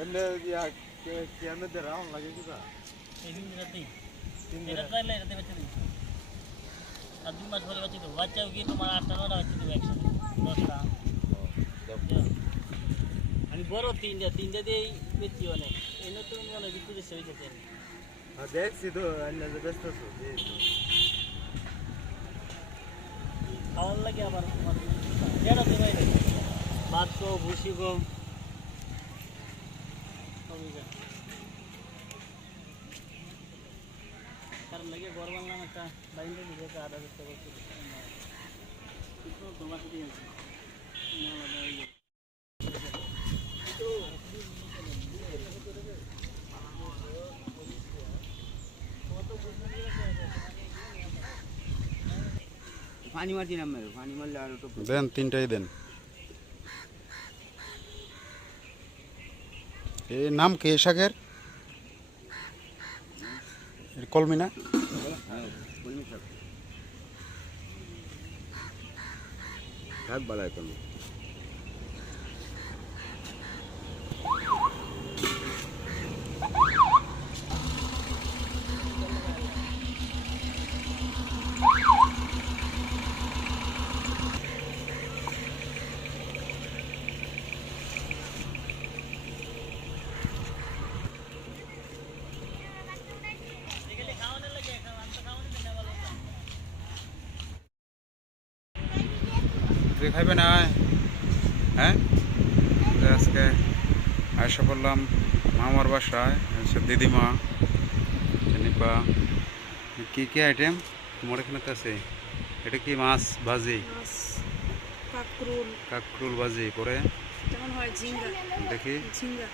এমনি ইয়া কেমনে দে রাউন্ড লাগে কি বা এই দিন রাতে এটা তাইলে রাতে বাচ্চা দিই আর 2 মাস পরে বাচ্চা দেবো বাচ্চাও কি তোমার 8টা 9টা বাচ্চা দেবো একসাথে 10টা আমি বড় তিনটা দিয়েই বেশি অনেক এই নতুন মানে বিক্রি করছে হয়ে যেতে দেখছি তো ব্যস্ত আছো খাওয়ার লাগে আবার তোমার যেটা দেবে ভাত গো ভুসি গো তার লাগে গড় বানলাম একটা বাইন্ডে দিতে 8,000 টাকা করে তোমার সাথে আছে পানি মারছি না মেরে পানি মারলে আর একটু দেন তিনটাই দেন এই নাম কি শাকের কলমি না থাক বালাই করলো খাইবে না হ্যাঁ আজকে আয়সা করলাম মামার বাসায় হচ্ছে দিদিমা নিপা কি কি আইটেম তোমার এখানে তো আছে এটা কি মাছ ভাজি কাকরুল ভাজি পরে যেমন হয় ঝিঙ্গা দেখি ঝিঙ্গা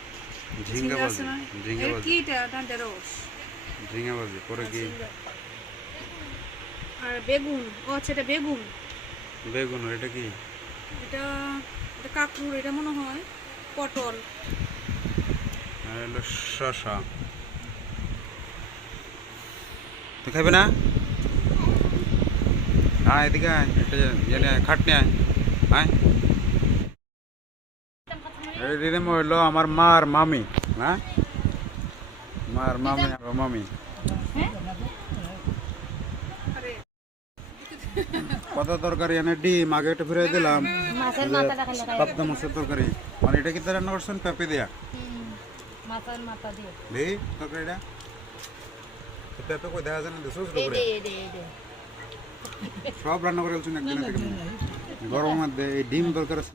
ঝিঙ্গা ভাজি আছে না? ঝিঙ্গা এটা ভাজি কি এটা এটা ঢেঁড়স ঝিঙ্গা ভাজি পরে কি ঝিঙ্গা। আর বেগুন ও আচ্ছা এটা বেগুন বেগুন এটা কি এটা এটা কাঁকরুল এটা মনে হয় পটল আর হলো শসা তুই খাইবে না আয় এদিকে আয় একটা জেনে খাটনি আয় আয় এই দিদিমা হইলো আমার মার মামি হ্যাঁ মার মামি আর মামি কত তরকারি এনে ডিম আগে একটু ফিরে দিলাম পাবদা মাছের তরকারি মানে এটা কি রান্না করছেন পেঁপে দিয়া মাথার মাথা দিয়ে দেই তরকারিটা পেঁপে কই দেখা যায় না ছোট ছোট করে সব রান্না করে ফেলছেন একদিন থেকে গরমের মধ্যে এই ডিম দরকার আছে